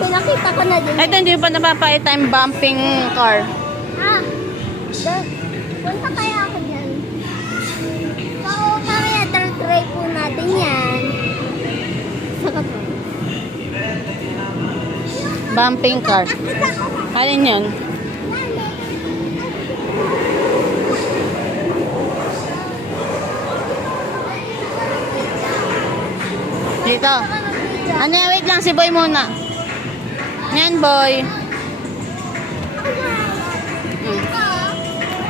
Pinakita ko na din. Ito hindi pa napapakita yung bumping car. Ah, punta kaya ako dyan. So, mamaya try po natin yan. Saka po. Bumping car. Alin yun? Dito. Ano yan? Wait lang, si Boy muna. Yan, Boy.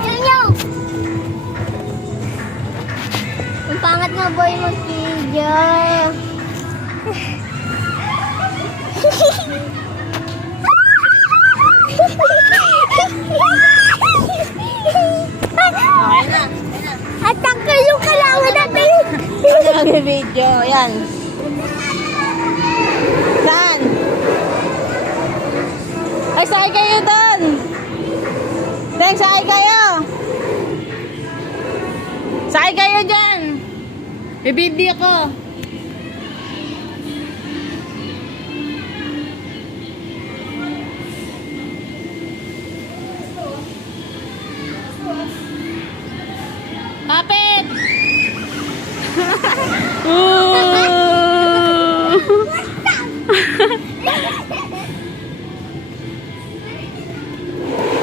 Yan yun! Ang pangat nga boy mo, video. Okay na. At tangkal yung kailangan natin. Ano mag-video? Yan. Saan? Ay, sakay kayo doon. Deng, sakay kayo. Sakay kayo dyan. Bibidyo ko. Kapit!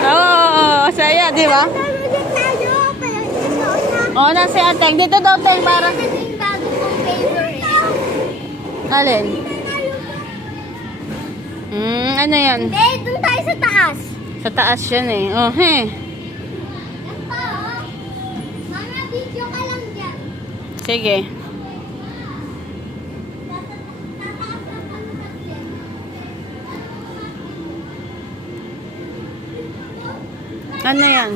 Oh, saya, di ba? Oh, nasa ateng. Dito daw, Teng, para. Alin? Ano yan? Hindi, doon tayo sa taas. Sa taas yan eh. Oh, he. Yan pa, oh. Mga video ka lang dyan. Sige. Tataas ang ano kasi. Ano yan?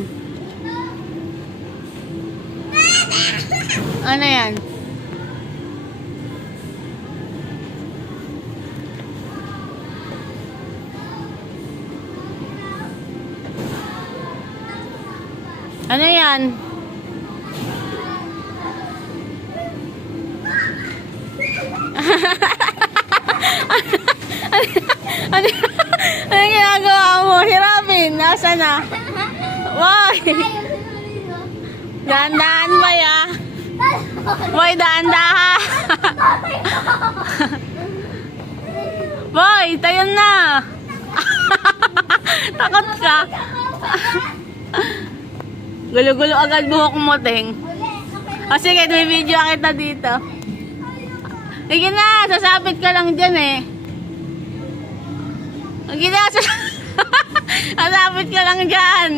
Ano yan? Ano yan? Ano ginagawa mo? Hirapin, nasa na? Why? Dahan-dahan ba ya? Boy, dahan-dahan. Boy, tayo na. Takot ka. Gulo-gulo agad buhok mo, Teng. O sige, may video kita dito. Sige na, sasabit ka lang dyan eh. Sige na, sasabit ka lang dyan.